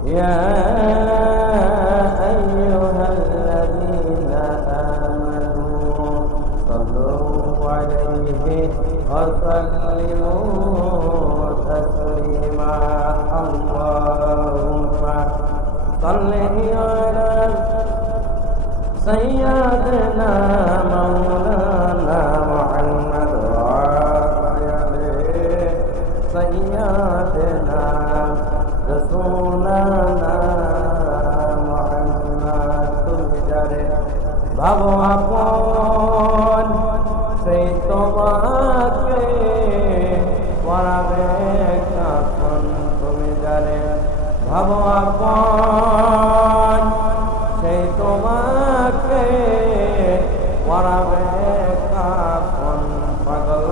يا أيها الذين آمنوا صلوا عليه وسلموا تسليما اللهم صل على سيدنا مولانا محمد وعلى سيدنا رسولنا محمد তুমিজারে ভাবো আপন সেই তোমাকে পড়াবে কখন তুমি জানে ভাবো আপন সেই তোমাকে পড়াবে কখন পাগল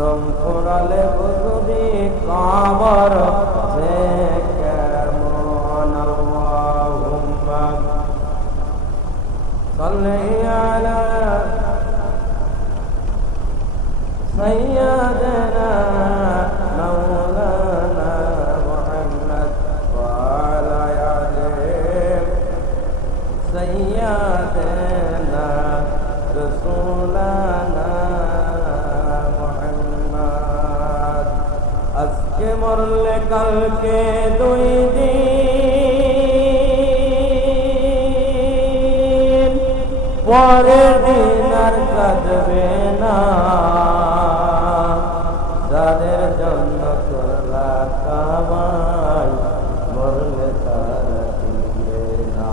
দম ফুরালে বুঝবি কবর যে কেমন আল্লাহুম্মা সাল্লি আলা সাইয়্যিদিনা মাওলানা মুহাম্মদ ওয়া আলা আলি সাইয়্যিদিনা রাসূলানা মুহাম্মদ আজকে মরলে কালকে দুই দিন পরের দিন আর কাঁদবে না যাদের জন্য করলা কামাই মরলে তারা কিনবে না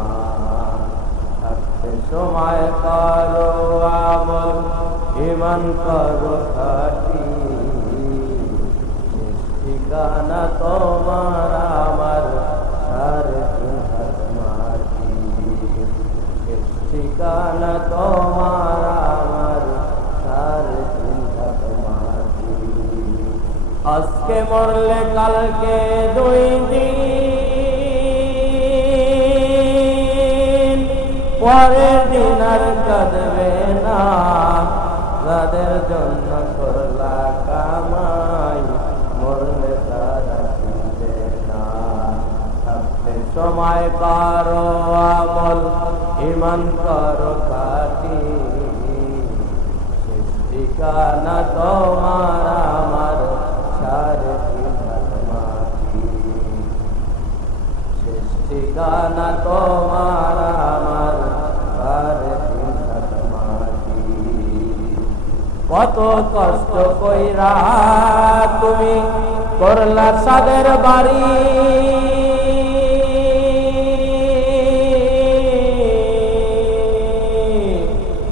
থাকতে সময় করো আমল ঈমান করো খাঁটি ঠিকানা তোমার আমার সাড়ে তিন হাত মাটি ঠিকানা তোমার আমার সাড়ে তিন হাত মাটি আজকে মরলে কালকে দুই দিন পরের দিন আর কাঁদবে না যাদের জন্য করলা কামাই মরলে তারা কিনবে না থাকতে সময় করো আমল ঈমান করো খাঁটি শেষ ঠিকানা তোমার আমার সাড়ে তিন হাত মাটি শেষ ঠিকানা তোমার আমার সাড়ে তিন হাত মাটি কত কষ্ট কইরা তুমি করলা সাদের বাড়ি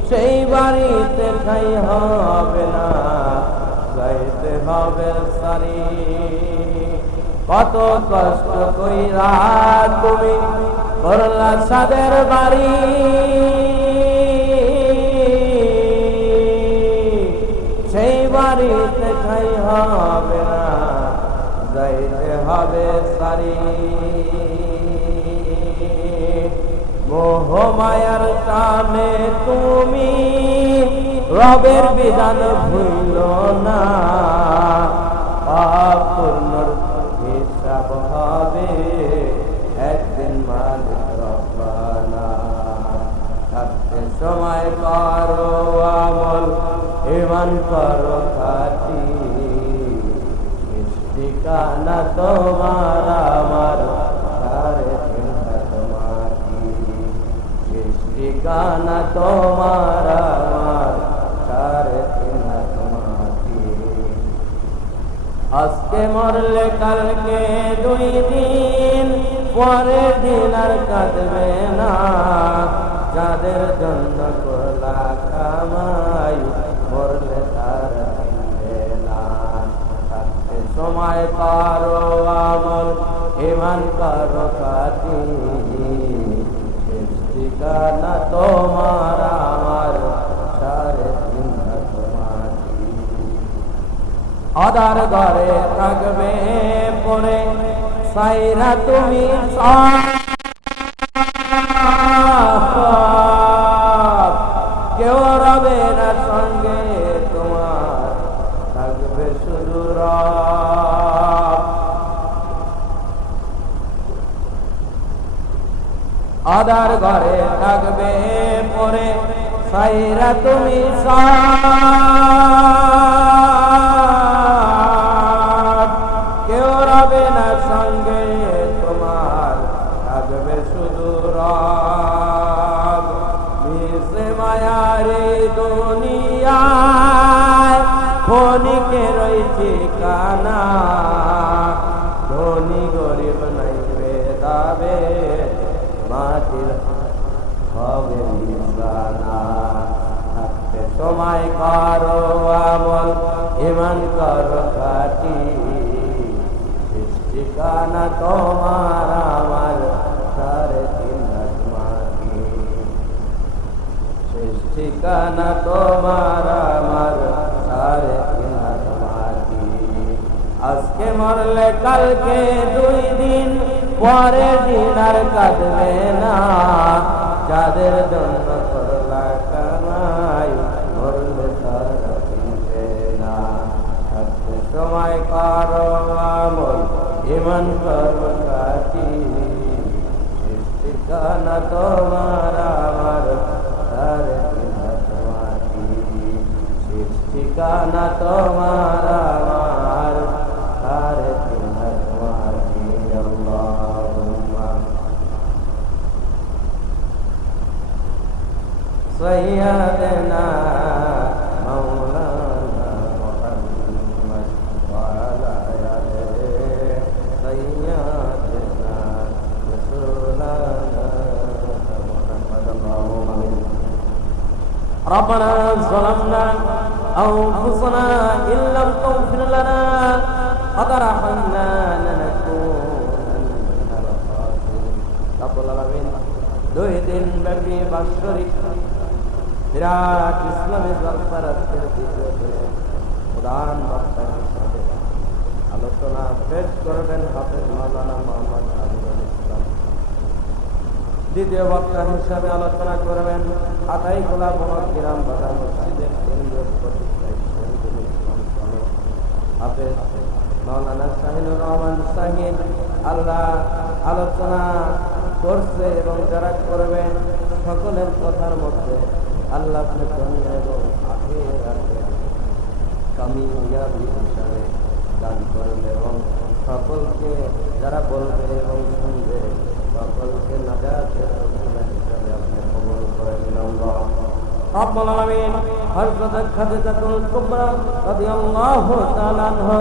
সেই বাড়িতে ঠাই হবে না যাইতে হবে সারি কত কষ্ট কইরা তুমি করলা সাদের বাড়ি সেই বাড়িতে ঠাই হবে না যাইতে হবে সারি মোহ মায়ার টানে তুমি রবের বিধান ভুল না পাপ পুণ্যর হিসাব হবে একদিন মালিক রব্বানা থাকতে সময় করো আমল ঈমান করো খাঁটি ঠিকানা তোমার আমার সাড়ে তিন হাত মাটি ঠিকানা তোমার আমার সাড়ে তিন হাত মাটি আজকে মরলে কালকে দুই দিন পরের দিন আর কাঁদবে না যাদের জন্য করলা কামাই মরলে তারা কিনবে না থাকতে সময় করো আমল ঈমান করো খাঁটি শেষ ঠিকানা তোমার আমার সাড়ে তিন হাত মাটি আদার ঘরে থাকবে পরে সাইরা তুমি কেউ রবে না সঙ্গে তোমার বাদার ঘরে থাকবে পরে সাইরা তুমি সাথ কেউ রবে না সঙ্গে তোমার থাকবে শুধু রব মিশে মায়ারে দুনিয়ায় ক্ষণিকের ঠিকানা ধনী গরিব নাই ভেদাবে মাটির হবে নিশানা থাকতে সময় করো আমল ইমান করো খাটি ঠিকানা তোমার আমার সাড়ে 3 হাত মাটি শেষ ঠিকানা তোমার আমার সাড়ে 3 হাত মাটি আজকে মরলে কালকে 2 দিন পরের দিন আর কাঁদবে না যাদের জন্য করলা কামাই মরলে তারা চিনবে না থাকতে সময় করো আমল ইমান করো খাটি শেষ ঠিকানা তোমার আমার সাড়ে 3 হাত মাটি শেষ ঠিকানা তোমার আমার সাড়ে 3 হাত মাটি আল্লাহুম্মা সাইয়্যিদানা মাওলানা মুহাম্মদ ওয়া আলা আলিহি সাইয়্যিদানা রাসূলুল্লাহ মুহাম্মদ আল্লাহুম্মা আমিন ربنا ظلمنا أنفسنا إن لم تغفر لنا وترحمنا لنكونن من الخاسرين رب العالمين 2 দিন ব্যাপী বাৎসরিক বিরাট ইসলামী জলসার আজকের দ্বিতীয় দিনে প্রধান বক্তা হিসেবে আলোচনা পেশ করবেন হাফেজ মাওলানা মোহাম্মদ আজিজুল ইসলাম দ্বিতীয় বক্তা হিসেবে আলোচনা করবেন আতাইকুলা গ্রাম বাজার মসজিদের কেন্দ্রীয় প্রতিষ্ঠাতা শহীদুল ইসলাম সমেত হাফেজ মাওলানা শাহিনুর রহমান শাহিন আল্লাহ আলোচনা করছে এবং যারা করবে সকলের কথার মধ্যে আল্লাহ আপনি দুনিয়া এবং আখিরাতে কামিয়াবি হিসাবে দান করবে এবং সকলকে যারা বলবে এবং শুনবে সকলকে নাজাতের ওসিলা হিসাবে আপনি কবুল করে দিন আল্লাহ রব্বুল আলামিন হযরত খাদিজাতুল কুবরা রাদিয়াল্লাহু তাআলা আনহা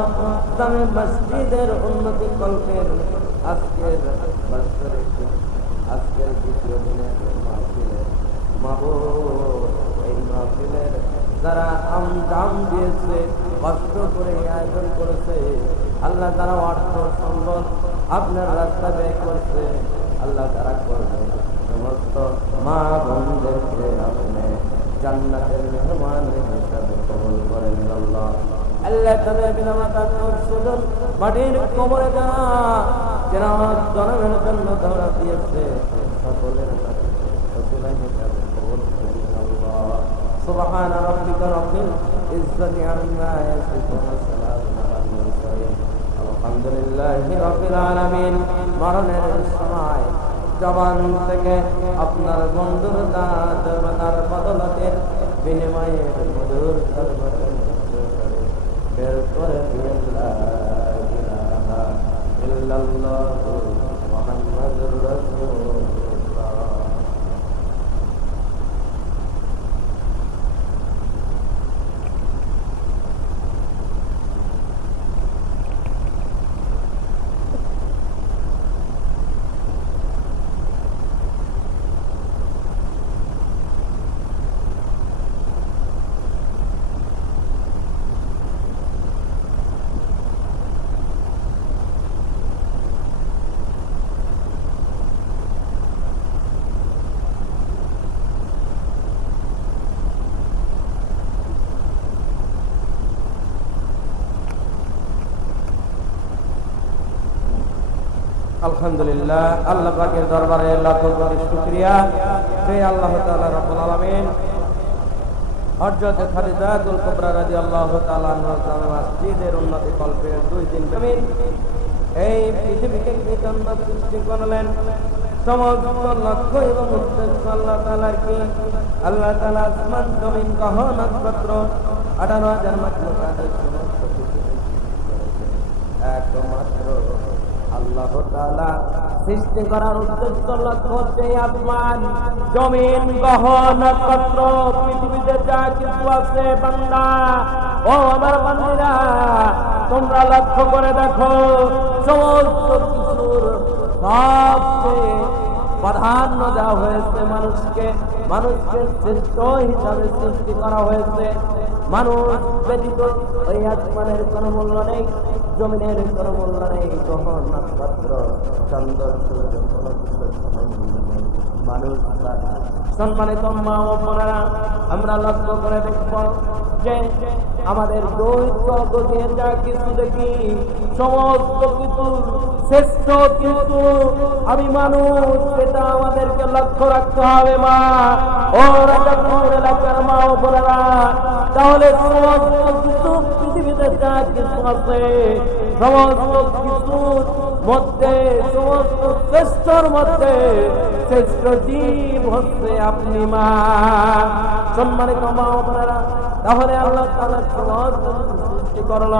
জামে মসজিদের উন্নতি কল্পের আজকের দ্বিতীয় দিনের মাহফিলে মাহবুব এই মাহফিলের যারা আমদাম দিয়েছে কষ্ট করে আয়োজন করেছে আল্লাহ যারা অর্থ সম্বল আপনার রাস্তা ব্যয় করছে আল্লাহ যারা করবে সমস্ত মা বোনদেরকে আপনি জান্নাতের মেহমান হিসাবে কবুল করেন আল্লাহ আল্লাহ তাদের বিনামাতা সুজন মাটির কবরে যারা জনগণের জন্য ধরা দিয়েছে সকলের ওসিলা হিসাবে কবুল করেন আল্লাহ সুবহান রাব্বিকা রাব্বিল ইজ্জাতি আম্মা ইয়াসিফুন সালামুন আলাল মুরসালিন আলহামদুলিল্লাহি রাব্বিল আলামিন মরণের সময় জবান থেকে আপনার বন্ধুর দাঁত বদলতে বিনিময়ে মধুর সর্বতন বের করে দিলেন লা ইলাহা ইল্লাল্লাহু মুহাম্মাদুর রাসূলুল্লাহ আলহামদুলিল্লাহ আল্লাহ পাকের দরবারে লাখ কোটি শুকরিয়া হে আল্লাহ তাআলা রব্বুল আলামিন হযরত খাদিজাতুল কুবরা রাদিয়াল্লাহু তাআলা আনহা জামে মসজিদের উন্নতি কল্পের 2 দিন এই পৃথিবীকে কি জন্য সৃষ্টি করলেন? সমস্ত লক্ষ্য এবং উদ্দেশ্য আল্লাহ তাআলার কি? আল্লাহ তাআলা আসমান জমিন গ্রহ নক্ষত্র 18,000 মাখলুকাতের সমস্ত কিছু একমাত্র আল্লাহ তাআলা সৃষ্টি করার উদ্দেশ্য লক্ষ্য হচ্ছে আসমান জমিন গ্রহ নক্ষত্র পৃথিবীতে যা কিছু আছে বান্দা ও আমার বান্দিরা তোমরা লক্ষ্য করে দেখো সমস্ত কিছুর সবচেয়ে প্রাধান্য দেওয়া হয়েছে মানুষকে শ্রেষ্ঠ হিসাবে সৃষ্টি করা হয়েছে। মানুষ ব্যতীত ওই আসমানের কোনো মূল্য নেই, জমিনের কোনো মূল্য নেই, গ্রহ নক্ষত্র চন্দ্র সূর্য কোনো কিছুর মূল্য নেই মানুষ ছাড়া। সম্মানিত মা ও বোনেরা, আমরা লক্ষ্য করে দেখব যে আমাদের দৈত্য জগতে যা কিছু দেখি সমস্ত কিছু শ্রেষ্ঠ, কিন্তু আমি মানুষ সেটা আমাদেরকে লক্ষ্য রাখতে হবে মা ও রাজাপুর এলাকার মা ও বোনেরা। তাহলে সমস্ত কিছু পৃথিবীতে যা কিছু আছে সমস্ত কিছুর মধ্যে সমস্ত শ্রেষ্ঠর মধ্যে শ্রেষ্ঠ জীব হচ্ছে আপনি মা। সম্মানিত মা ও বোনেরা, তাহলে আল্লাহ তাআলা সমস্ত সৃষ্টি করল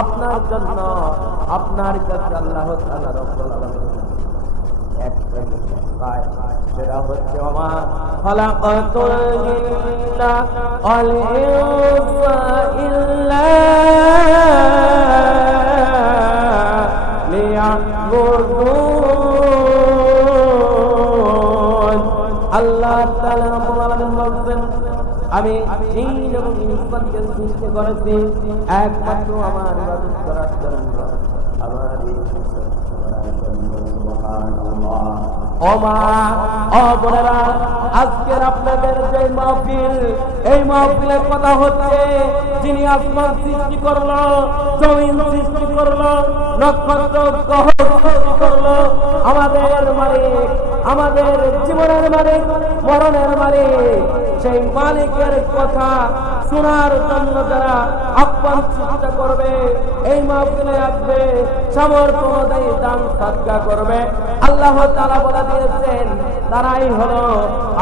আপনার জন্য, আপনার কাছে আল্লাহ তাআলা রব্বুল আলামিন একটা জিনিস পায়, সেটা হচ্ছে ওমা খালাকাতুল জিন্না ওয়াল ইনসা ইল্লা লিয়াবুদুন। আল্লাহ তাআলা রব্বুল আলামিন বলেন, আমি জিন এবং ইনসানকে সৃষ্টি করেছি একমাত্র আমার ইবাদত করার জন্য, আমার ইবাদত করার জন্য। সুবহানাল্লাহ। ও মা ও বোনেরা, আজকের আপনাদের যে মাহফিল, এই মাহফিলের কথা হচ্ছে যিনি আসমান সৃষ্টি করলো, জমিন সৃষ্টি করলো, নক্ষত্র গ্রহ সৃষ্টি করলো, আমাদের মালিক, আমাদের জীবনের মালিক, মরণের মালিক, সেই মালিকের কথা শোনার জন্য যারা আহ্বান চেষ্টা করবে, এই মাহফিলে আসবে, সামর্থ্য অনুযায়ী দান সাদকা করবে, আল্লাহ তাআলা বলে দিয়েছেন তারাই হলো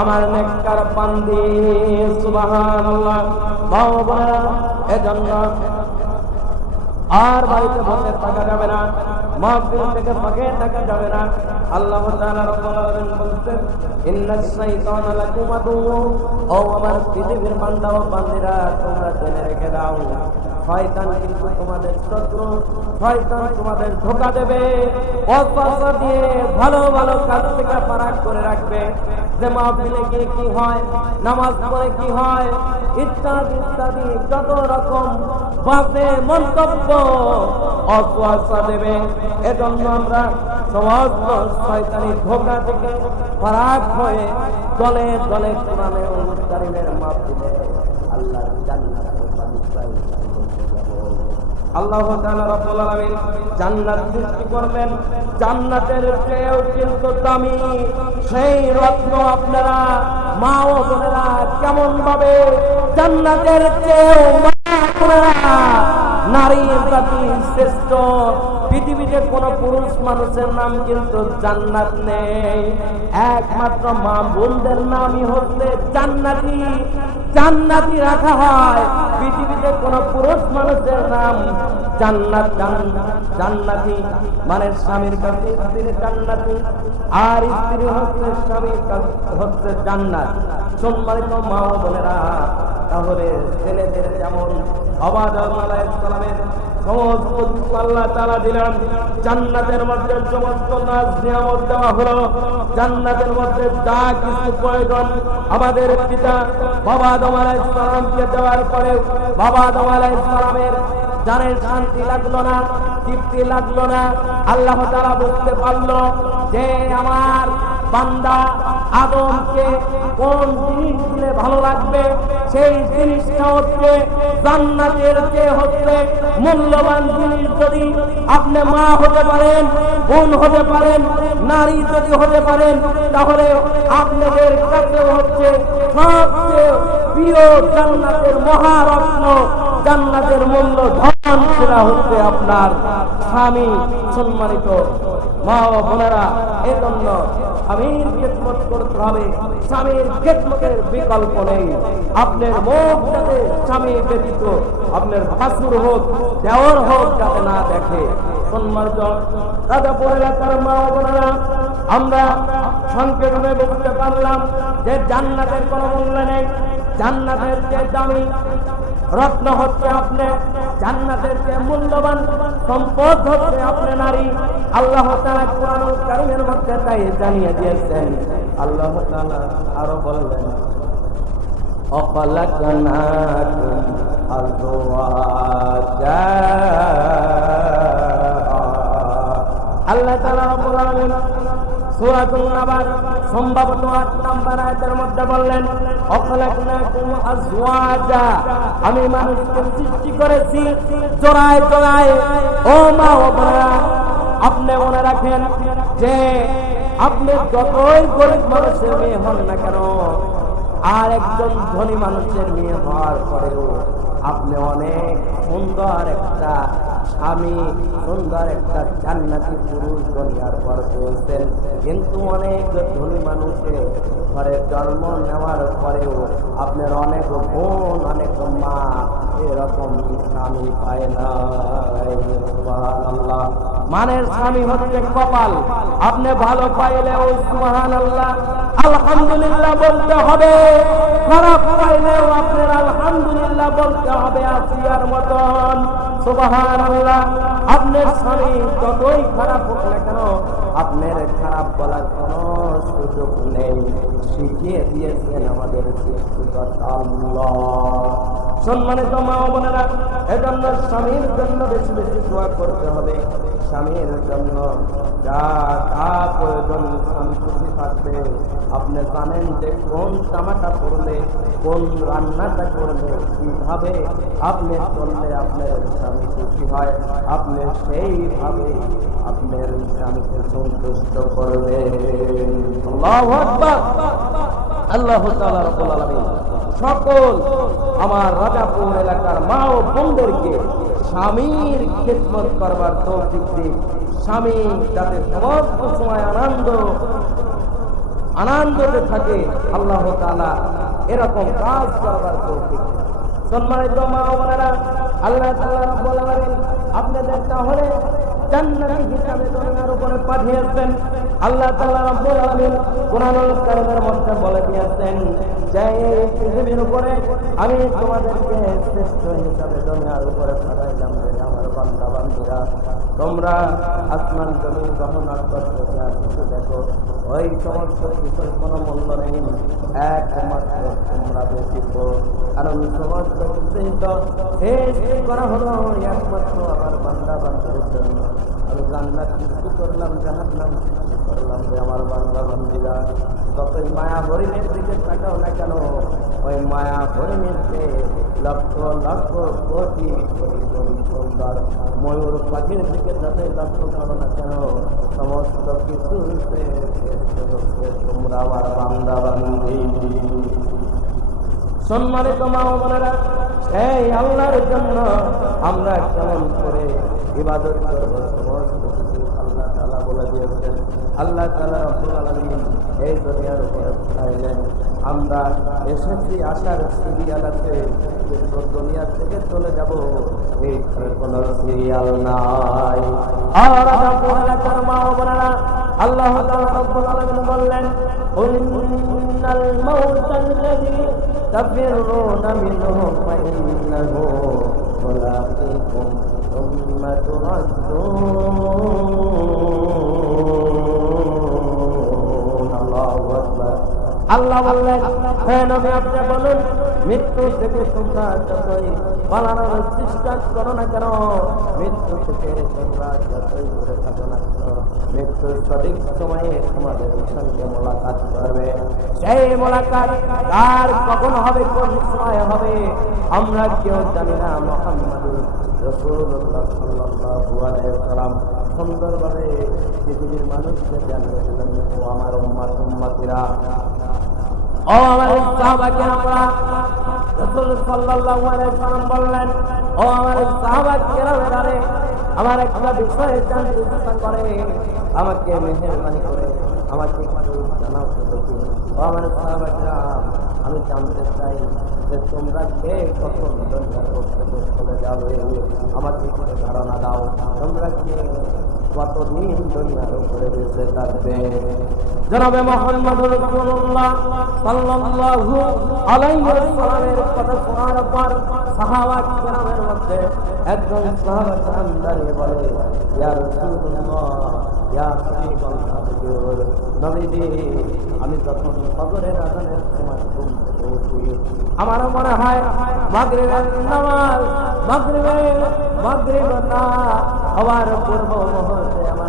আমার নেককার বান্দি। সুবহানাল্লাহ। বাবা, এজন্য আর বাড়িতে বসে থাকা যাবে না, মাহফিল থেকে ফাঁকে থাকা যাবে না। আল্লাহ তাআলা রব্বুল আলামিন বলেন, ইন্নাশ শাইতানা লাকুম আদুউন। ও আমার পৃথিবীর বান্দা ও বান্দিরা, তোমরা জেনে রেখে দাও, শয়তান কিন্তু তোমাদের শত্রু। শয়তান তোমাদের ধোঁকা দেবে, ওয়াসওয়াসা দিয়ে ভালো ভালো কাজ থেকে ফারাক করে রাখবে, যে মাহফিলে গিয়ে কি হয়, নামাজ পড়ে কি হয়, ইত্যাদি ইত্যাদি যত রকম বাজে মন্তব্য ওয়াসওয়াসা দেবে। এজন্য আমরা সমস্ত শয়তানি ধোঁকা থেকে ফারাক হয়ে দলে দলে কোরআনের অনুসারীদের মাহফিলে আল্লাহর জান্নাতের বাগিচায় আল্লাহ তাআলা রব্বুল আলামিন জান্নাত সৃষ্টি করবেন। জান্নাতের চেয়েও কিন্তু দামি সেই রত্ন আপনারা মা ও বোনেরা কেমন ভাবে জান্নাতের চেয়েও মা বোনেরা নারী জাতি শ্রেষ্ঠ। পৃথিবীতে কোন পুরুষ মানুষের নাম কিন্তু জান্নাত নেই, একমাত্র মা বোনদের নামই হচ্ছে জান্নাতি। জান্নাতি রাখা হয়, পৃথিবীতে কোন পুরুষ মানুষের নাম জান্নাত জান্নাতি মানে স্বামীর কাছে স্ত্রী জান্নাতি, আর স্ত্রী হচ্ছে স্বামীর কাছে হচ্ছে জান্নাত। সম্মানিত মা ও বোনেরা, তাহলে ছেলেদের যেমন আদম আলাইহিস সালামের সমস্ত কিছু আল্লাহ তাআলা দিলেন, জান্নাতের মধ্যে সমস্ত নাজ নিয়ামত দেওয়া হলো। জান্নাতের মধ্যে যা কিছু প্রয়োজন আমাদের পিতা বাবা আদম আলাইহিস সালামকে দেওয়ার পরে বাবা আদম আলাইহিস সালামের জানের শান্তি লাগলো না, তৃপ্তি লাগলো না। আল্লাহ তাআলা বুঝতে পারলো যে আমার বান্দা আদমকে কোন জিনিস দিলে ভালো লাগবে, সেই জিনিসটা হচ্ছে জান্নাতের চেয়ে হচ্ছে মূল্যবান জিনিস। যদি আপনি মা হতে পারেন, বোন হতে পারেন, নারী যদি হতে পারেন, তাহলে আপনাদের কাছে হচ্ছে সবচেয়ে প্রিয় জান্নাতের মহারত্ন, জান্নাতের মূল্য সেটা হচ্ছে আপনার স্বামী। সম্মানিত মা ও বোনেরা, এজন্য স্বামীর খেদমত করতে হবে। স্বামীর খেদমতের বিকল্প নেই। আপনার মুখ যাতে স্বামী ব্যতীত আপনার ভাসুর হোক, দেওর হোক, যাতে না দেখে। সম্মানিত রাজাপুর এলাকার মা ও বোনেরা, আমরা সংক্ষেপে বুঝতে পারলাম যে জান্নাতের কোনো মূল্য নেই। জান্নাতের যে দামি রত্ন হচ্ছে আপনি, জান্নাতের যে মূল্যবান সম্পদ হচ্ছে আপনি নারী। আল্লাহ তাআলা কুরআনুল কারীমের মধ্যে তাই জানিয়ে দিয়েছেন। আল্লাহ তাআলা আরো বললেন, অখলাকনাকুম আযওয়াজা। আল্লাহ তাআলা রব্বুল আলামিন সূরাতুন নাবা সম্ভবত ৮ নম্বর আয়াতের মধ্যে বললেন, অখলাকনাকুম আযওয়াজা, আমি মানুষকে সৃষ্টি করেছি জোড়ায় জোড়ায়। ও মা ও বোনেরা, আপনি মনে রাখেন যে আপনি যতই গরিব মানুষের মেয়ে হন না কেন, আর একজন ধনী মানুষের মেয়ে হওয়ার পরেও আপনি অনেক সুন্দর একটা স্বামী, সুন্দর একটা জান্নাতি পুরুষ দুনিয়ার পর পেয়েছেন। কিন্তু অনেক ধনী মানুষের ঘরে জন্ম নেওয়ার পরেও আপনার অনেক বোন, অনেক মা এরকম স্বামী পায় না। সুবহানাল্লাহ। মানের স্বামী হচ্ছে কপাল। আপনি ভালো পাইলেও সুবহানাল্লাহ আলহামদুলিল্লাহ বলতে হবে, খারাপ পাইলেও আপনার আলহামদুলিল্লাহ বলতে হবে আসিয়ার মতন। সুবহানাল্লাহ। আপনার স্বামী যতই খারাপ হোক না কেন, আপনার খারাপ বলার কোনো সুযোগ নেই। শিখিয়ে দিয়েছেন আমাদের সৃষ্টিকর্তা আল্লাহ। সম্মানিত মা ও বোনেরা, এজন্য স্বামীর জন্য বেশি বেশি দোয়া করতে হবে। স্বামীর জন্য যা যা প্রয়োজন স্বামী খুশি থাকবে। আপনি জানেন যে কোন জামাটা পরলে, কোন রান্নাটা করলে, কিভাবে আপনি চললে আপনার স্বামী খুশি হয়, আপনি সেইভাবে আপনার স্বামীকে সন্তুষ্ট করবেন। আল্লাহু আকবার। আল্লাহ তাআলা রাব্বুল আলামিন সকল আমার রাজাপুর এলাকার মা ও বোনদেরকে স্বামীর খেদমত করবার তৌফিক দিন। স্বামী যাতে সমস্ত সময় আনন্দতে থাকে, আল্লাহ তাআলা এরকম কাজ করবার তৌফিক। সম্মানিত মা ও বোনেরা, আল্লাহ তাআলা রাব্বুল আলামিন আপনাদের তাহলে জান্নাতি হিসাবে দুনিয়ার উপরে পাঠিয়েছেন। আল্লাহ তাআলা রাব্বুল আলামিন কুরআনুল কারীমের মধ্যে বলে দিয়েছেন যে এই পৃথিবীর উপরে আমি তোমাদেরকে শ্রেষ্ঠ হিসাবে দুনিয়ার উপরে পাঠাইলাম। যে আমার বান্দা বান্দীরা, তোমরা আসমান জমিন গ্রহণ করতে যা কিছু দেখো, ওই সমস্ত কিছুর কোনো মূল্য নেই একমাত্র তোমরা ব্যতীত। কারণ সমস্ত কিছুই তো সৃষ্টি করা হলো একমাত্র আমার বান্দা বান্দীদের জন্য। আমি জান্নাত সৃষ্টি করলাম, জাহান্নাম সৃষ্টি করলাম যে আমার বান্দা বান্দীরা যতই মায়া হরিণের দিকে তাকাও না কেন, ওই মায়া হরিণের লক্ষ লক্ষ কোটি কোটি কোটি সুন্দর ময়ূর পাখির দিকে যতই লক্ষ্য করো না কেন, সমস্ত কিছু তোমরা আমার বান্দা বান্দী। সম্মানিত মা ও বোনেরা, এই আল্লাহর জন্য আমরা কেমন করে ইবাদত করব, সমস্ত কিছু আল্লাহ তাআলা বলে দিয়েছেন। আল্লাহ তাআলা রব্বুল আলামিন এই দুনিয়ার উপরে পাঠাইলেন। আমরা এসেছি আসার সিরিয়াল আছে, কিন্তু দুনিয়া থেকে চলে যাব এই কোনো সিরিয়াল নাই। আর এলাকার মা ও বোনেরা, আল্লাহ তাআলা রব্বুল আলামিন বললেন, ইন্নাল মাউতাল্লাযী তাফিরুনা মিনহু ফাইন্নাহু মুলাকীকুম সুম্মা তুরাদ্দুন। আল্লাহু আকবার। আল্লাহ বললেন, হে নবী আপনি বলুন, মৃত্যু থেকে তোমরা যতই পালানোর চেষ্টা করো না কেন, মৃত্যু থেকে তোমরা যতই দূরে থাকো না কেন, মৃত্যুর সঠিক সময়ে তোমাদের সঙ্গে মোলাকাত করবে। সেই মোলাকাত কার কখন হবে, কোন সময় হবে আমরা কেউ জানি না। মুহাম্মদুর রাসূলুল্লাহ সাল্লাল্লাহু আলাইহি ওয়াসাল্লাম সুন্দরভাবে পৃথিবীর মানুষকে জানিয়ে দিলেন, ও আমার উম্মতিরা, ও আমার সাহাবা কেরামরা। রাসূল সাল্লাল্লাহু আলাইহি ওয়াসাল্লাম বললেন, ও ও আমার সাহাবা কেরামেরা রে, আমার একটা বিষয়ে জানতে ইচ্ছা করে, আমাকে মেহেরবানি করে আমাকে একটু জানাও তো দেখি। ও আমার সাহাবা কেরাম, আমি জানতে চাই যে তোমরা কে কখন দুনিয়ার করতে চলে যাবে, আমাকে একটু ধারণা দাও। তোমরা কে কতদিন দুনিয়ার উপরে বেঁচে থাকবে? জনাবে মুহাম্মদ রাসূলুল্লাহ সাল্লাল্লাহু আলাইহি ওয়াসাল্লামের কথা শোনার পর সাহাবা কিরামের মধ্যে একজন সাহাবা কেরাম দাঁড়িয়ে বলে, ইয়া রাসূলুল্লাহ, ইয়া হাবিবাল্লাহ, নবীজি, আমি যখন ফজরের আযানের সময় ঘুম থেকে উঠি, আমার মনে হয় মাগরিবের নামাজ, মাগরিব না হওয়ার পূর্ব মুহূর্তে আমার